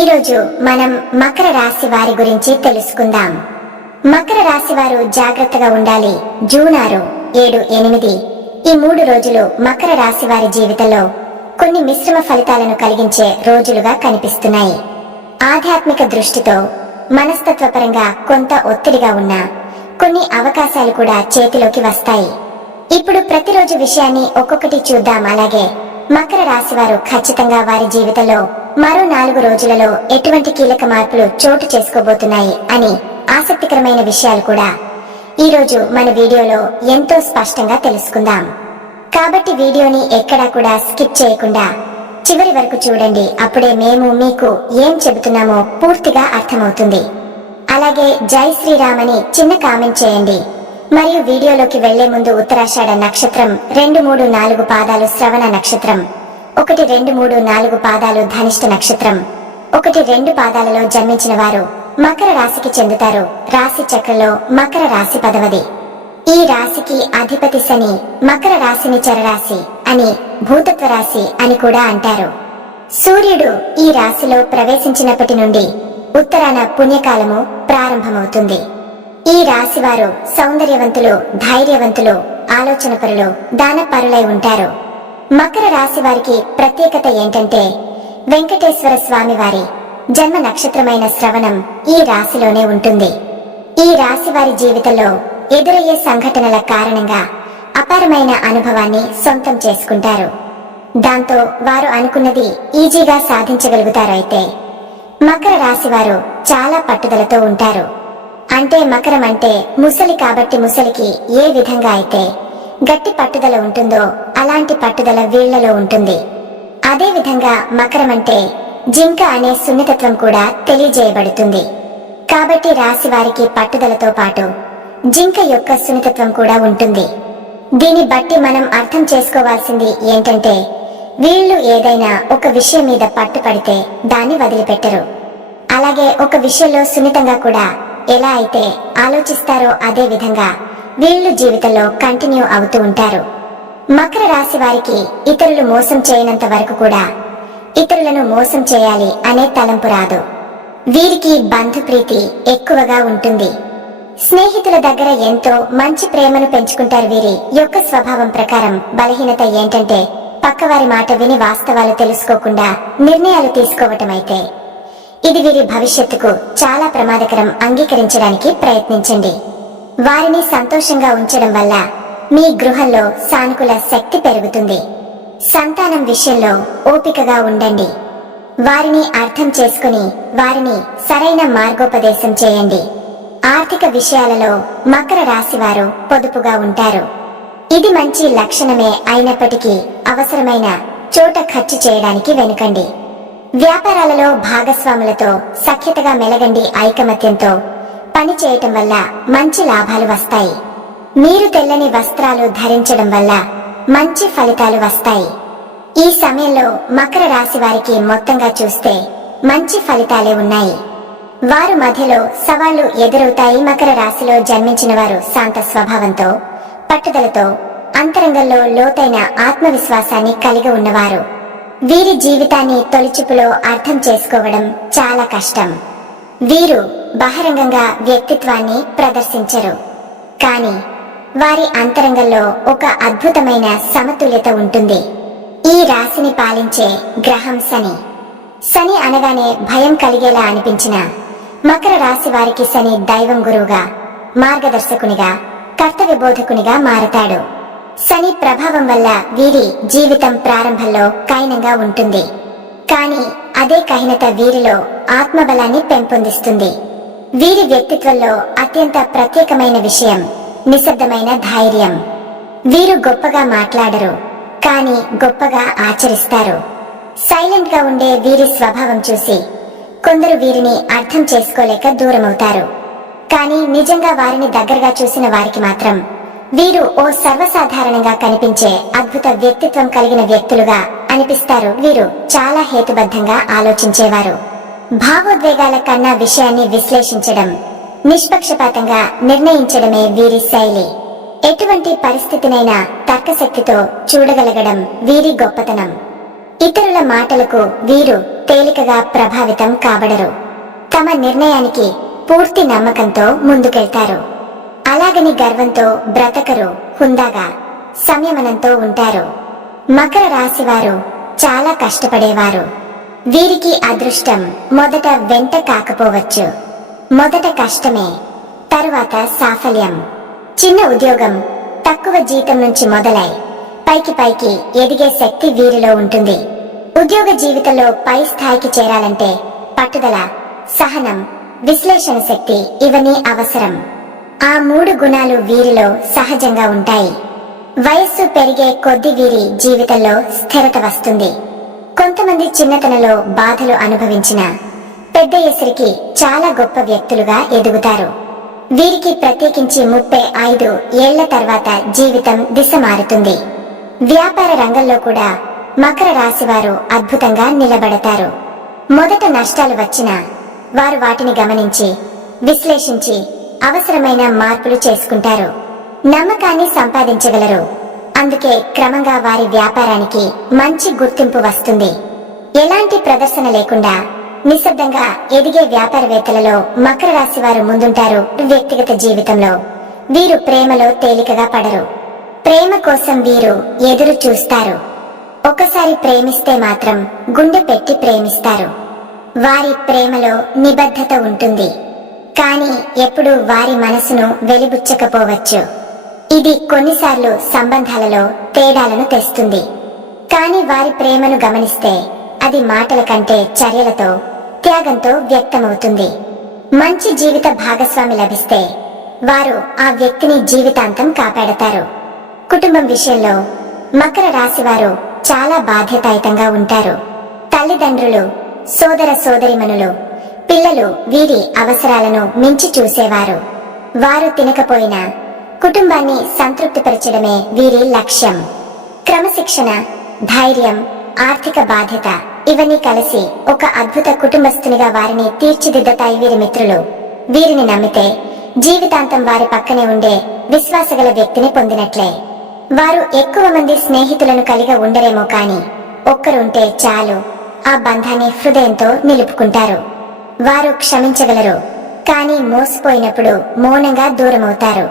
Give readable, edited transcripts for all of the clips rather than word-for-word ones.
ఈరోజు మనం మకర రాశి వారి గురించి తెలుసుకుందాం. మకర రాశి వారు జాగ్రత్తగా ఉండాలి. జూన్ 6, 7, 8 ఈ 3 రోజులు మకర రాశి వారి జీవితంలో కొన్ని మిశ్రమ ఫలితాలను కలిగించే రోజులుగా కనిపిస్తున్నాయి. ఆధ్యాత్మిక దృష్టితో మనస్తత్వపరంగా కొంత ఒత్తిడిగా ఉన్న కొన్ని అవకాశాలు కూడా చేతిలోకి వస్తాయి. ఇప్పుడు ప్రతిరోజు విషయాన్ని ఒక్కొక్కటి చూద్దాం. అలాగే మకర రాశి వారు ఖచ్చితంగా వారి జీవితంలో మరో 4 రోజులలో ఎటువంటి కీలక మార్పులు చోటు చేసుకోబోతున్నాయి అని ఆసక్తికరమైన విషయాలు కూడా ఈరోజు మన వీడియోలో ఎంతో స్పష్టంగా తెలుసుకుందాం. కాబట్టి వీడియోని ఎక్కడా కూడా స్కిప్ చేయకుండా చివరి వరకు చూడండి. అప్పుడే మేము మీకు ఏం చెబుతున్నామో పూర్తిగా అర్థమవుతుంది. అలాగే జై శ్రీరామ్ అని చిన్న కామెంట్ చేయండి. మరియు వీడియోలోకి వెళ్లే ముందు ఉత్తరాషాఢ నక్షత్రం 2, 3, 4 పాదాలు శ్రవణ నక్షత్రం, 1, 2, 3, 4 పాదాలు ధనిష్ట నక్షత్రం, 1, 2 పాదాలలో జన్మించిన వారు మకర రాశికి చెందుతారు. రాశి చక్రంలో మకర రాశి 10వది. ఈ రాశికి అధిపతి శని. మకర రాశిని చరరాశి అని, భూతత్వ రాశి అని కూడా అంటారు. సూర్యుడు ఈ రాశిలో ప్రవేశించినప్పటి నుండి ఉత్తరాన పుణ్యకాలము ప్రారంభమవుతుంది. ఈ రాశి వారు సౌందర్యవంతులు, ధైర్యవంతులు, ఆలోచనపరులు, దానపరులై ఉంటారు. మకర రాశి వారికి ప్రత్యేకత ఏంటంటే వెంకటేశ్వర స్వామి వారి జన్మ నక్షత్రమైన శ్రవణం ఈ రాశిలోనే ఉంటుంది. ఈ రాశి వారి జీవితంలో ఎదురయ్యే సంఘటనల కారణంగా అపారమైన అనుభవాన్ని సొంతం చేసుకుంటారు. దాంతో వారు అనుకున్నది ఈజీగా సాధించగలుగుతారు. అయితే మకర రాశి వారు చాలా పట్టుదలతో ఉంటారు. అంటే మకరం అంటే ముసలి కాబట్టి ముసలికి ఏ విధంగా అయితే గట్టి పట్టుదల ఉంటుందో అలాంటి పట్టుదల వీళ్లలో ఉంటుంది. అదే విధంగా మకరం అంటే జింక అనే సున్నితత్వం కూడా తెలియజేయబడుతుంది. కాబట్టి రాశి వారికి పట్టుదలతో పాటు జింక యొక్క సున్నితత్వం కూడా ఉంటుంది. దీన్ని బట్టి మనం అర్థం చేసుకోవాల్సింది ఏంటంటే వీళ్ళు ఏదైనా ఒక విషయం మీద పట్టుపడితే దాన్ని వదిలిపెట్టరు. అలాగే ఒక విషయంలో సున్నితంగా కూడా ఎలా అయితే ఆలోచిస్తారో అదే విధంగా వీళ్ళు జీవితంలో కంటిన్యూ అవుతూ ఉంటారు. మకర రాశి వారికి ఇతరులు మోసం చేయనంత వరకు కూడా ఇతరులను మోసం చేయాలి అనే తలంపు రాదు. వీరికి బంధు ప్రీతి ఎక్కువగా ఉంటుంది. స్నేహితుల దగ్గర ఎంతో మంచి ప్రేమను పెంచుకుంటారు. వీరి యొక్క స్వభావం ప్రకారం బలహీనత ఏంటంటే పక్కవారి మాట విని వాస్తవాలు తెలుసుకోకుండా నిర్ణయాలు తీసుకోవటం. అయితే ఇది వీరి భవిష్యత్తుకు చాలా ప్రమాదకరం. అంగీకరించడానికి ప్రయత్నించండి. వారిని సంతోషంగా ఉంచడం వల్ల మీ గృహంలో సానుకూల శక్తి పెరుగుతుంది. సంతానం విషయంలో ఓపికగా ఉండండి. వారిని అర్థం చేసుకుని వారిని సరైన మార్గోపదేశం చేయండి. ఆర్థిక విషయాలలో మకర రాశి వారు పొదుపుగా ఉంటారు. ఇది మంచి లక్షణమే అయినప్పటికీ అవసరమైన చోట ఖర్చు చేయడానికి వెనుకండి. వ్యాపారాలలో భాగస్వాములతో సఖ్యతగా మెలగండి. ఐకమత్యంతో పని చేయటం వల్ల మంచి లాభాలు వస్తాయి. మీరు తెల్లని వస్త్రాలు ధరించడం వల్ల మంచి ఫలితాలు వస్తాయి. ఈ సమయంలో మకర రాశి వారికి మొత్తంగా చూస్తే మంచి ఫలితాలే ఉన్నాయి. వారు మధ్యలో సవాళ్లు ఎదురవుతాయి. మకర రాశిలో జన్మించిన వారు శాంత స్వభావంతో, పట్టుదలతో, అంతరంగంలో లోతైన ఆత్మవిశ్వాసాన్ని కలిగి ఉన్నవారు. వీరి జీవితాన్ని తొలిచూపులో అర్థం చేసుకోవడం చాలా కష్టం. వీరు బహిరంగంగా వ్యక్తిత్వాన్ని ప్రదర్శించరు. కానీ వారి అంతరంగంలో ఒక అద్భుతమైన సమతుల్యత ఉంటుంది. ఈ రాశిని పాలించే గ్రహం శని. శని అనగానే భయం కలిగేలా అనిపించిన మకర రాశి వారికి శని దైవం గురువుగా, మార్గదర్శకునిగా, కర్తవ్య బోధకునిగా మారతాడు. శని ప్రభావం వల్ల వీరి జీవితం ప్రారంభంలో కఠినంగా ఉంటుంది. కానీ అదే కఠినత వీరిలో ఆత్మబలాన్ని పెంపొందిస్తుంది. వీరి వ్యక్తిత్వంలో అత్యంత ప్రత్యేకమైన విషయం నిశ్శబ్దమైన ధైర్యం. వీరు గొప్పగా మాట్లాడరు, కానీ గొప్పగా ఆచరిస్తారు. సైలెంట్ గా ఉండే వీరి స్వభావం చూసి కొందరు వీరిని అర్థం చేసుకోలేక దూరమవుతారు. కానీ నిజంగా వారిని దగ్గరగా చూసిన వారికి మాత్రం వీరు ఓ సర్వసాధారణంగా కనిపించే అద్భుత వ్యక్తిత్వం కలిగిన వ్యక్తులుగా అనిపిస్తారు. వీరు చాలా హేతుబద్ధంగా ఆలోచించేవారు. భావోద్వేగాల కన్నా విషయాన్ని విశ్లేషించడం, నిష్పక్షపాతంగా నిర్ణయించడమే వీరి శైలి. ఎటువంటి పరిస్థితినైనా తర్కశక్తితో చూడగలగడం వీరి గొప్పతనం. ఇతరుల మాటలకు వీరు తేలికగా ప్రభావితం కాబడరు. తమ నిర్ణయానికి పూర్తి నమ్మకంతో ముందుకెళ్తారు. అలాగని గర్వంతో బ్రతకరు, హుందాగా సంయమనంతో ఉంటారు. మకర రాశి వారు చాలా కష్టపడేవారు. వీరికి అదృష్టం మొదట వెంట కాకపోవచ్చు. మొదట కష్టమే, తరువాత సాఫల్యం. చిన్న ఉద్యోగం, తక్కువ జీతం నుంచి మొదలై పైకి పైకి ఎదిగే శక్తి వీరిలో ఉంటుంది. ఉద్యోగ జీవితంలో పై స్థాయికి చేరాలంటే పట్టుదల, సహనం, విశ్లేషణ శక్తి ఇవన్నీ అవసరం. ఆ 3 గుణాలు వీరిలో సహజంగా ఉంటాయి. వయస్సు పెరిగే కొద్ది వీరి జీవితంలో స్థిరత వస్తుంది. కొంతమంది చిన్నతనంలో బాధలు అనుభవించిన పెద్ద ఎసరికి చాలా గొప్ప వ్యక్తులుగా ఎదుగుతారు. వీరికి ప్రత్యేకించి 35 ఏళ్ల తర్వాత జీవితం దిశ మారుతుంది. వ్యాపార రంగంలో కూడా మకర రాశి వారు అద్భుతంగా నిలబడతారు. మొదట నష్టాలు వచ్చినా వారు వాటిని గమనించి, విశ్లేషించి అవసరమైన మార్పులు చేసుకుంటారు. నమ్మకాన్ని సంపాదించగలరు. అందుకే క్రమంగా వారి వ్యాపారానికి మంచి గుర్తింపు వస్తుంది. ఎలాంటి ప్రదర్శన లేకుండా నిశ్శబ్దంగా ఎదిగే వ్యాపారవేత్తలలో మకర రాశి వారు ముందుంటారు. వ్యక్తిగత జీవితంలో వీరు ప్రేమలో తేలికగా పడరు. ప్రేమ కోసం వీరు ఎదురు చూస్తారు. ఒకసారి ప్రేమిస్తే మాత్రం గుండె పెట్టి ప్రేమిస్తారు. వారి ప్రేమలో నిబద్ధత ఉంటుంది. కానీ ఎప్పుడూ వారి మనసును వెలిబుచ్చకపోవచ్చు. ఇది కొన్నిసార్లు సంబంధాలలో తేడాలను తెస్తుంది. కానీ వారి ప్రేమను గమనిస్తే అది మాటల కంటే చర్యలతో, త్యాగంతో వ్యక్తమవుతుంది. మంచి జీవిత భాగస్వామి లభిస్తే వారు ఆ వ్యక్తిని జీవితాంతం కాపాడతారు. కుటుంబం విషయంలో మకర రాశి వారు చాలా బాధ్యతాయుతంగా ఉంటారు. తల్లిదండ్రులు, సోదర సోదరిమణులు, పిల్లలు వీరి అవసరాలను మించి చూసేవారు. వారు తినకపోయినా కుటుంబాన్ని సంతృప్తిపరచడమే వీరి లక్ష్యం. క్రమశిక్షణ, ధైర్యం, ఆర్థిక బాధ్యత ఇవన్నీ కలిసి ఒక అద్భుత కుటుంబస్తునిగా వారిని తీర్చిదిద్దతాయి. వీరి మిత్రులు వీరిని నమ్మితే జీవితాంతం వారి పక్కనే ఉండే విశ్వాసగల వ్యక్తిని పొందినట్లే. వారు ఎక్కువ మంది స్నేహితులను కలిగి ఉండరేమో కాని ఒక్కరుంటే చాలు, ఆ బంధాన్ని హృదయంతో నిలుపుకుంటారు. వారు క్షమించగలరు, కానీ మోసపోయినప్పుడు మౌనంగా దూరమవుతారు.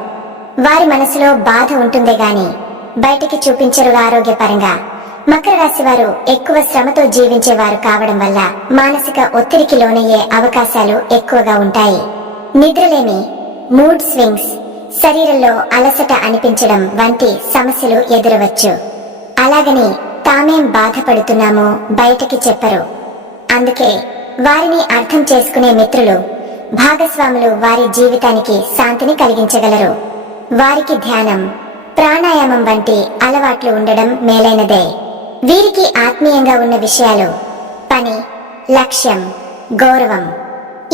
వారి మనసులో బాధ ఉంటుందే గాని బయటికి చూపించరు. ఆరోగ్యపరంగా మకర రాశి వారు ఎక్కువ శ్రమతో జీవించేవారు కావడం వల్ల మానసిక ఒత్తిడికి లోనయ్యే అవకాశాలు ఎక్కువగా ఉంటాయి. నిద్రలేమి, మూడ్ స్వింగ్స్, శరీరంలో అలసట అనిపించడం వంటి సమస్యలు ఎదురవచ్చు. అలాగని తామేం బాధపడుతున్నామో బయటికి చెప్పరు. అందుకే వారిని అర్థం చేసుకునే మిత్రులు, భాగస్వాములు వారి జీవితానికి శాంతిని కలిగించగలరు. వారికి ధ్యానం, ప్రాణాయామం వంటి అలవాట్లు ఉండడం మేలైనదే. వీరికి ఆత్మీయంగా ఉన్న విషయాలు పని, లక్ష్యం, గౌరవం.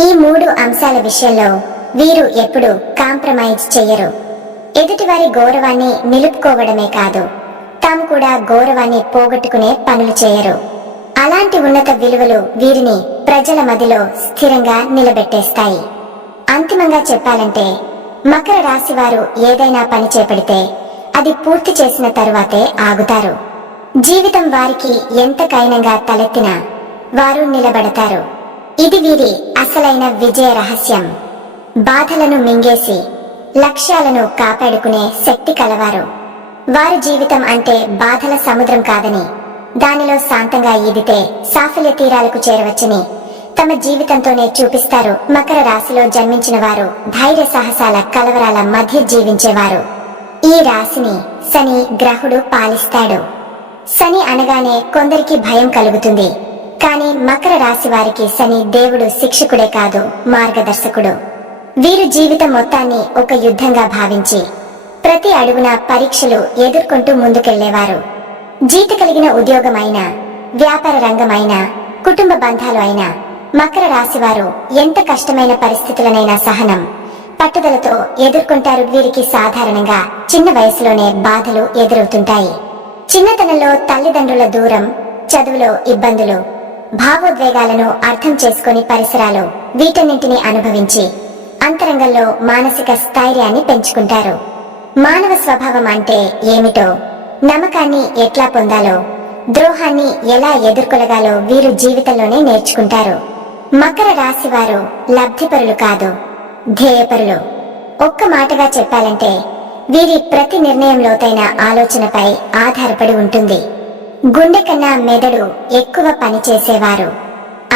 ఈ 3 అంశాల విషయంలో వీరు ఎప్పుడూ కాంప్రమైజ్ చెయ్యరు. ఎదుటివారి గౌరవాన్ని నిలుపుకోవడమే కాదు, తాము కూడా గౌరవాన్ని పోగొట్టుకునే పనులు చేయరు. అలాంటి ఉన్నత విలువలు వీరిని ప్రజల మధ్యలో స్థిరంగా నిలబెట్టేస్తాయి. అంతిమంగా చెప్పాలంటే మకర రాశి వారు ఏదైనా పని చేపడితే అది పూర్తి చేసిన తరువాతే ఆగుతారు. జీవితం వారికి ఎంత కఠినంగా తలెత్తినా వారు నిలబడతారు. ఇది వీరి అసలైన విజయ రహస్యం. బాధలను మింగేసి లక్ష్యాలను కాపాడుకునే శక్తి కలవారు. వారి జీవితం అంటే బాధల సముద్రం కాదని, దానిలో శాంతంగా ఈదితే సాఫల్య తీరాలకు చేరవచ్చని తమ జీవితంతోనే చూపిస్తారు. మకర రాశిలో జన్మించిన వారు ధైర్య సాహసాల కలవరాల మధ్య జీవించేవారు. ఈ రాశిని శని గ్రహుడు పాలిస్తాడు. శని అనగానే కొందరికి భయం కలుగుతుంది. కానీ మకర రాశి వారికి శని దేవుడు శిక్షకుడే కాదు, మార్గదర్శకుడు. వీరు జీవితం మొత్తాన్ని ఒక యుద్ధంగా భావించి ప్రతి అడుగున పరీక్షలు ఎదుర్కొంటూ ముందుకెళ్లేవారు. జీత కలిగిన ఉద్యోగమైనా, వ్యాపార రంగమైనా, కుటుంబ బంధాలు అయినా మకర రాశి వారు ఎంత కష్టమైన పరిస్థితులనైనా సహనం, పట్టుదలతో ఎదుర్కొంటారు. వీరికి సాధారణంగా చిన్న వయసులోనే బాధలు ఎదురవుతుంటాయి. చిన్నతనంలో తల్లిదండ్రుల దూరం, చదువులో ఇబ్బందులు, భావోద్వేగాలను అర్థం చేసుకుని పరిసరాలు వీటన్నింటినీ అనుభవించి అంతరంగంలో మానసిక స్థైర్యాన్ని పెంచుకుంటారు. మానవ స్వభావం అంటే ఏమిటో, నమ్మకాన్ని ఎట్లా పొందాలో, ద్రోహాన్ని ఎలా ఎదుర్కొనగాలో వీరు జీవితంలోనే నేర్చుకుంటారు. మకర రాశి వారు లబ్ధిపరులు కాదు, ధ్యేయపరులు. ఒక్క మాటగా చెప్పాలంటే వీరి ప్రతి నిర్ణయం లోతైన ఆలోచనపై ఆధారపడి ఉంటుంది. గుండె కన్నా మెదడు ఎక్కువ పనిచేసేవారు.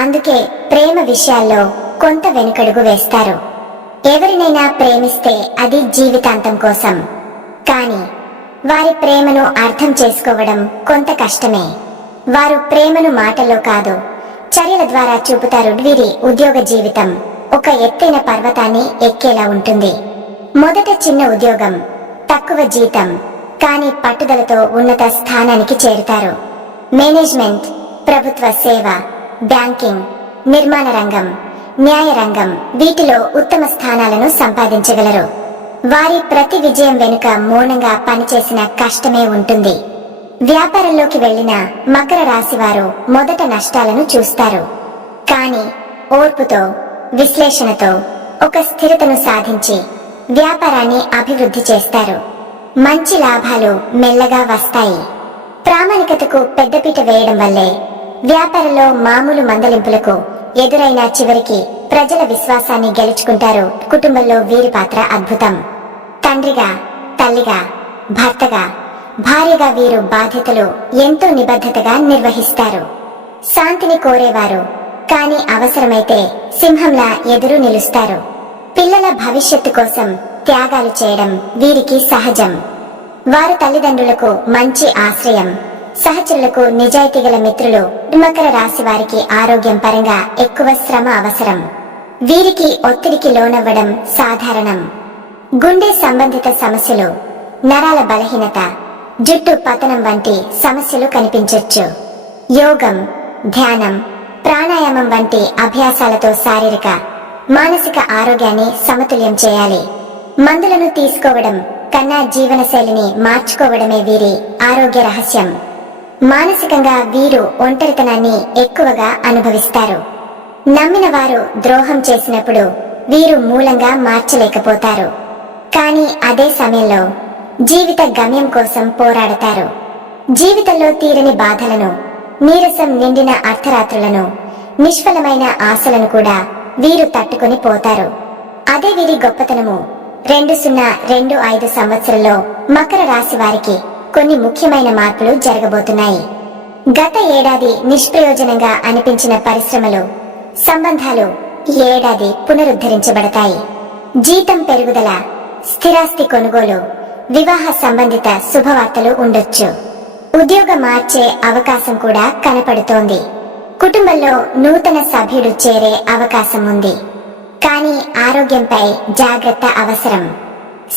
అందుకే ప్రేమ విషయాల్లో కొంత వెనుకడుగు వేస్తారు. ఎవరినైనా ప్రేమిస్తే అది జీవితాంతం కోసం. కానీ వారి ప్రేమను అర్థం చేసుకోవడం కొంత కష్టమే. వారు ప్రేమను మాటల్లో కాదు, చర్యల ద్వారా చూపుతారు. వీరి ఉద్యోగ జీవితం ఒక ఎత్తైన పర్వతాన్ని ఎక్కేలా ఉంటుంది. మొదట చిన్న ఉద్యోగం, తక్కువ జీతం, కానీ పట్టుదలతో ఉన్నత స్థానానికి చేరుతారు. మేనేజ్మెంట్, ప్రభుత్వ సేవ, బ్యాంకింగ్, నిర్మాణ రంగం, న్యాయ రంగం, వీటిలో ఉత్తమ స్థానాలను సంపాదించగలరు. వారి ప్రతి విజయం వెనుక మౌనంగా పనిచేసిన కష్టమే ఉంటుంది. వ్యాపారంలోకి వెళ్లిన మకర రాశి వారు మొదట నష్టాలను చూస్తారు. కానీ ఓర్పుతో, విశ్లేషణతో ఒక స్థిరతను సాధించి వ్యాపారాన్ని అభివృద్ధి చేస్తారు. మంచి లాభాలు మెల్లగా వస్తాయి. ప్రామాణికతకు పెద్దపీట వేయడం వల్లే వ్యాపారంలో మామూలు మందలింపులకు ఎదురైన చివరికి ప్రజల విశ్వాసాన్ని గెలుచుకుంటారు. కుటుంబంలో వీరి పాత్ర అద్భుతం. తండ్రిగా, తల్లిగా, భర్తగా, భార్యగా వీరు బాధ్యతలు ఎంతో నిబద్ధతగా నిర్వహిస్తారు. శాంతిని కోరేవారు, కానీ అవసరమైతే సింహంలా ఎదురు నిలుస్తారు. పిల్లల భవిష్యత్తు కోసం త్యాగాలు చేయడం వీరికి సహజం. వారు తల్లిదండ్రులకు మంచి ఆశ్రయం, సహచరులకు నిజాయితీగల మిత్రులు. మకర రాశి వారికి ఆరోగ్యం పరంగా ఎక్కువ శ్రమ అవసరం. వీరికి ఒత్తిడికి లోనవ్వడం సాధారణం. గుండె సంబంధిత సమస్యలు, నరాల బలహీనత, జుట్టు పతనం వంటి సమస్యలు కనిపించొచ్చు. యోగం, ధ్యానం, ప్రాణాయామం వంటి అభ్యాసాలతో శారీరక, మానసిక ఆరోగ్యాన్ని సమతుల్యం చేయాలి. మందులను తీసుకోవడం కన్నా జీవనశైలిని మార్చుకోవడమే వీరి ఆరోగ్య రహస్యం. మానసికంగా వీరు ఒంటరితనాన్ని ఎక్కువగా అనుభవిస్తారు. నమ్మిన వారు ద్రోహం చేసినప్పుడు వీరు మూలంగా మార్చలేకపోతారు. కానీ అదే సమయంలో జీవిత గమ్యం కోసం పోరాడతారు. జీవితంలో తీరని బాధలను, నీరసం నిండిన అర్ధరాత్రులను, నిష్ఫలమైన ఆశలను కూడా వీరు తట్టుకుని పోతారు. అదే వీరి గొప్పతనము. 2025 సంవత్సరంలో మకర రాశి వారికి కొన్ని ముఖ్యమైన మార్పులు జరగబోతున్నాయి. గత ఏడాది నిష్ప్రయోజనంగా అనిపించిన పరిశ్రమలు, సంబంధాలు ఈ ఏడాది పునరుద్ధరించబడతాయి. జీతం పెరుగుదల, స్థిరాస్తి కొనుగోలు, వివాహ సంబంధిత శుభవార్తలు ఉండొచ్చు. ఉద్యోగం మార్చే అవకాశం కూడా కనపడుతోంది. కుటుంబంలో నూతన సభ్యుడు చేరే అవకాశం ఉంది. కానీ ఆరోగ్యంపై జాగ్రత్త అవసరం.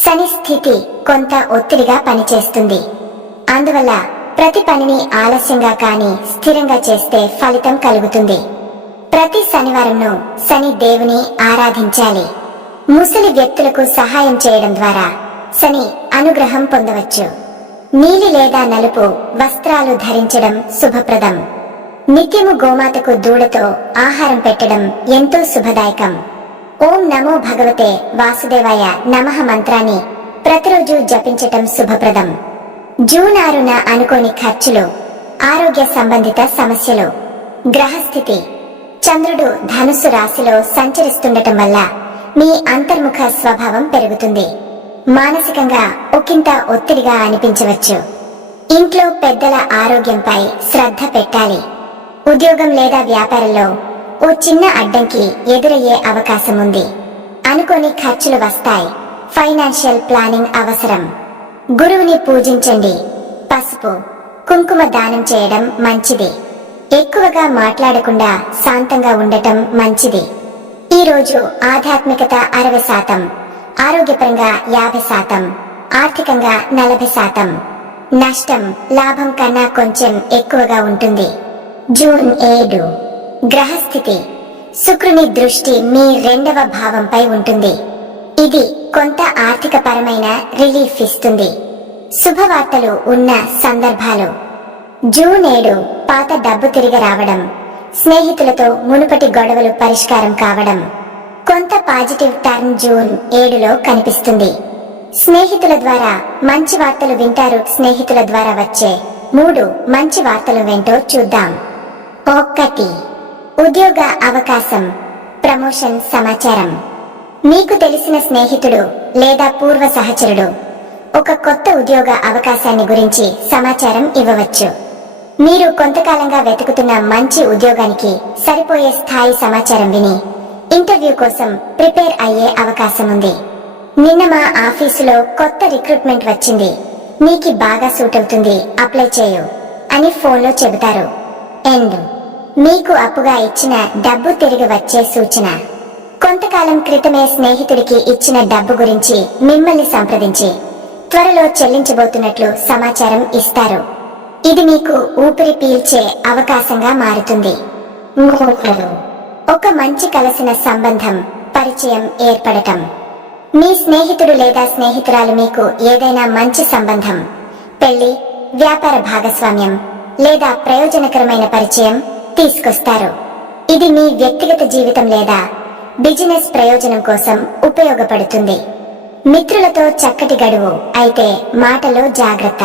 శని స్థితి కొంత ఒత్తిడిగా పనిచేస్తుంది. అందువల్ల ప్రతి పనిని ఆలస్యంగా కానీ స్థిరంగా చేస్తే ఫలితం కలుగుతుంది. ప్రతి శనివారంను శని దేవుని ఆరాధించాలి. ముసలి వ్యక్తులకు సహాయం చేయడం ద్వారా శని అనుగ్రహం పొందవచ్చు. నీలి లేదా నలుపు వస్త్రాలు ధరించడం శుభప్రదం. నిత్యము గోమాతకు దూడతో ఆహారం పెట్టడం ఎంతో శుభదాయకం. ఓం నమో భగవతే వాసుదేవాయ నమః మంత్రాన్ని ప్రతిరోజు జపించటం శుభప్రదం. జూన్ 6న అనుకోని ఖర్చులు, ఆరోగ్య సంబంధిత సమస్యలు. గ్రహస్థితి: చంద్రుడు ధనుస్సు రాశిలో సంచరిస్తుండటం వల్ల మీ అంతర్ముఖ స్వభావం పెరుగుతుంది. మానసికంగా ఒకంత ఒత్తిడిగా అనిపించవచ్చు. ఇంట్లో పెద్దల ఆరోగ్యంపై శ్రద్ధ పెట్టాలి. ఉద్యోగం లేదా వ్యాపారంలో ఓ చిన్న అడ్డంకి ఎదురయ్యే అవకాశం ఉంది. అనుకోని ఖర్చులు వస్తాయి. ఫైనాన్షియల్ ప్లానింగ్ అవసరం. గురువుని పూజించండి. పసుపు, కుంకుమ దానం చేయడం మంచిది. ఎక్కువగా మాట్లాడకుండా శాంతంగా ఉండటం మంచిది. ఈ రోజు ఆధ్యాత్మికత 60%, ఆరోగ్యపరంగా 50%, ఆర్థికంగా 40%. నష్టం లాభం కన్నా కొంచెం ఎక్కువగా ఉంటుంది. జూన్ 7 గ్రహస్థితి: శుక్రుని దృష్టి మీ 2వ భావంపై ఉంటుంది. ఇది కొంత ఆర్థిక పరమైన రిలీఫ్ ఇస్తుంది. శుభవార్తలు ఉన్న సందర్భాలు. జూన్ 7 పాత డబ్బు తిరిగి రావడం, స్నేహితులతో మునుపటి గొడవలు పరిష్కారం కావడం. కొంత పాజిటివ్ టర్న్ జూన్ 7లో కనిపిస్తుంది. స్నేహితుల ద్వారా మంచి వార్తలు వింటారు. స్నేహితుల ద్వారా వచ్చే 3 మంచి వార్తలు వెంటో చూద్దాం. 1 ఉద్యోగ అవకాశం, ప్రమోషన్ సమాచారం. మీకు తెలిసిన స్నేహితుడు లేదా పూర్వ సహచరుడు ఒక కొత్త ఉద్యోగ అవకాశాన్ని గురించి సమాచారం ఇవ్వవచ్చు. మీరు కొంతకాలంగా వెతుకుతున్న మంచి ఉద్యోగానికి సరిపోయే స్థాయి సమాచారం విని ఇంటర్వ్యూ కోసం ప్రిపేర్ అయ్యే అవకాశం ఉంది. నిన్న మా ఆఫీసులో కొత్త రిక్రూట్మెంట్ వచ్చింది, నీకి బాగా సూట్ అవుతుంది, అప్లై చేయు అని ఫోన్లో చెబుతారు. ఎండ్. మీకు అప్పుగా ఇచ్చిన డబ్బు తిరిగి వచ్చే సూచన. కొంతకాలం క్రితమే స్నేహితుడికి ఇచ్చిన డబ్బు గురించి మిమ్మల్ని సంప్రదించి త్వరలో చెల్లించబోతున్నట్లు సమాచారం ఇస్తారు. ఇది మీకు ఊపిరి పీల్చే అవకాశంగా మారుతుంది. ఒక మంచి కలిసిన సంబంధం, పరిచయం ఏర్పడటం. మీ స్నేహితుడు లేదా స్నేహితురాలు మీకు ఏదైనా మంచి సంబంధం, పెళ్లి, వ్యాపార భాగస్వామ్యం లేదా ప్రయోజనకరమైన పరిచయం తీసుకొస్తారు. ఇది మీ వ్యక్తిగత జీవితం లేదా బిజినెస్ ప్రయోజనం కోసం ఉపయోగపడుతుంది. మిత్రులతో చక్కటి గడువు, అయితే మాటలో జాగ్రత్త.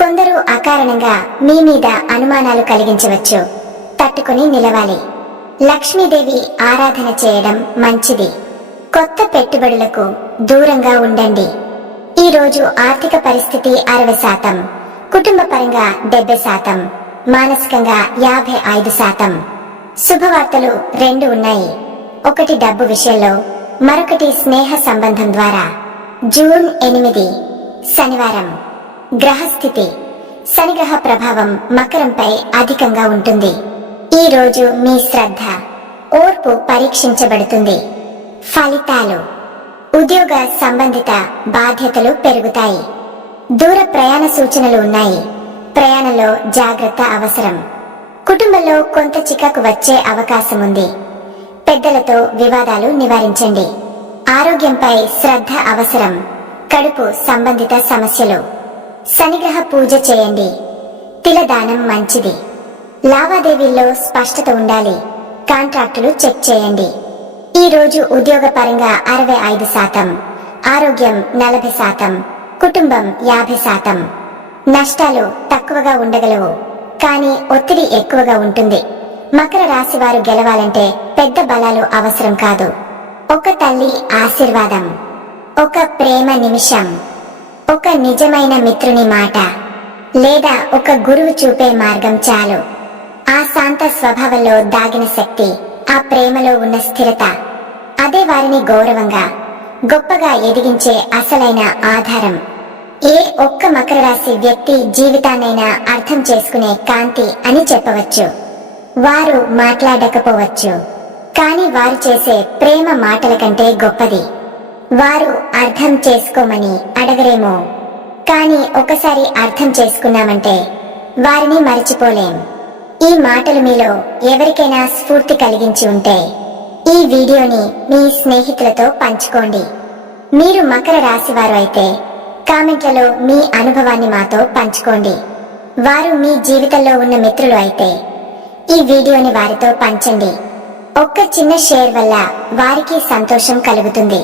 కొందరు అకారణంగా మీ మీద అనుమానాలు కలిగించవచ్చు, తట్టుకుని నిలవాలి. లక్ష్మీదేవి ఆరాధన చేయడం మంచిది. కొత్త పెట్టుబడులకు దూరంగా ఉండండి. ఈ రోజు ఆర్థిక పరిస్థితి 60%, కుటుంబ పరంగా 70%, మానసికంగా 55%. శుభవార్తలు 2 ఉన్నాయి. ఒకటి డబ్బు విషయంలో, మరొకటి స్నేహ సంబంధం ద్వారా. జూన్ 8 శనివారం. గ్రహస్థితి. శనిగ్రహ ప్రభావం మకరంపై అధికంగా ఉంటుంది. ఈ రోజు మీ శ్రద్ధ, ఓర్పు పరీక్షించబడుతుంది. ఫలితాలు: ఉద్యోగ సంబంధిత బాధ్యతలు పెరుగుతాయి. దూర ప్రయాణ సూచనలు ఉన్నాయి. ప్రయాణంలో జాగ్రత్త అవసరం. కుటుంబంలో కొంత చికాకు వచ్చే అవకాశం ఉంది. పెద్దలతో వివాదాలు నివారించండి. ఆరోగ్యంపై శ్రద్ధ అవసరం. కడుపు సంబంధిత సమస్యలు. శనిగ్రహ పూజ చేయండి. తిలదానం మంచిది. లావాదేవీల్లో స్పష్టత ఉండాలి. కాంట్రాక్టులు చెక్ చేయండి. ఈ రోజు ఉద్యోగ పరంగా 65%, ఆరోగ్యం 40%, కుటుంబం 50%. నష్టాలు తక్కువగా ఉండగలవు, కానీ ఒత్తిడి ఎక్కువగా ఉంటుంది. మకర రాశి వారు గెలవాలంటే పెద్ద బలాలు అవసరం కాదు. ఒక తల్లి ఆశీర్వాదం, ఒక ప్రేమ నిమిషం, ఒక నిజమైన మిత్రుని మాట, లేదా ఒక గురువు చూపే మార్గం చాలు. ఆ శాంత స్వభావంలో దాగిన శక్తి, ఆ ప్రేమలో ఉన్న స్థిరత, అదే వారిని గౌరవంగా, గొప్పగా ఎదిగించే అసలైన ఆధారం. ఏ ఒక్క మకర రాశి వ్యక్తి జీవితాన్నైనా అర్థం చేసుకునే కాంతి అని చెప్పవచ్చు. వారు మాట్లాడకపోవచ్చు, కానీ వారు చేసే ప్రేమ మాటల కంటే గొప్పది. వారు అర్థం చేసుకోమని అడగరేమో, కానీ ఒకసారి అర్థం చేసుకున్నామంటే వారిని మరచిపోలేం. ఈ మాటలు మీలో ఎవరికైనా స్ఫూర్తి కలిగించి ఉంటే ఈ వీడియోని మీ స్నేహితులతో పంచుకోండి. మీరు మకర రాశి వారు అయితే కామెంట్లలో మీ అనుభవాన్ని మాతో పంచుకోండి. వారు మీ జీవితంలో ఉన్న మిత్రులు అయితే ఈ వీడియోని వారితో పంచండి. ఒక్క చిన్న షేర్ వల్ల వారికి సంతోషం కలుగుతుంది.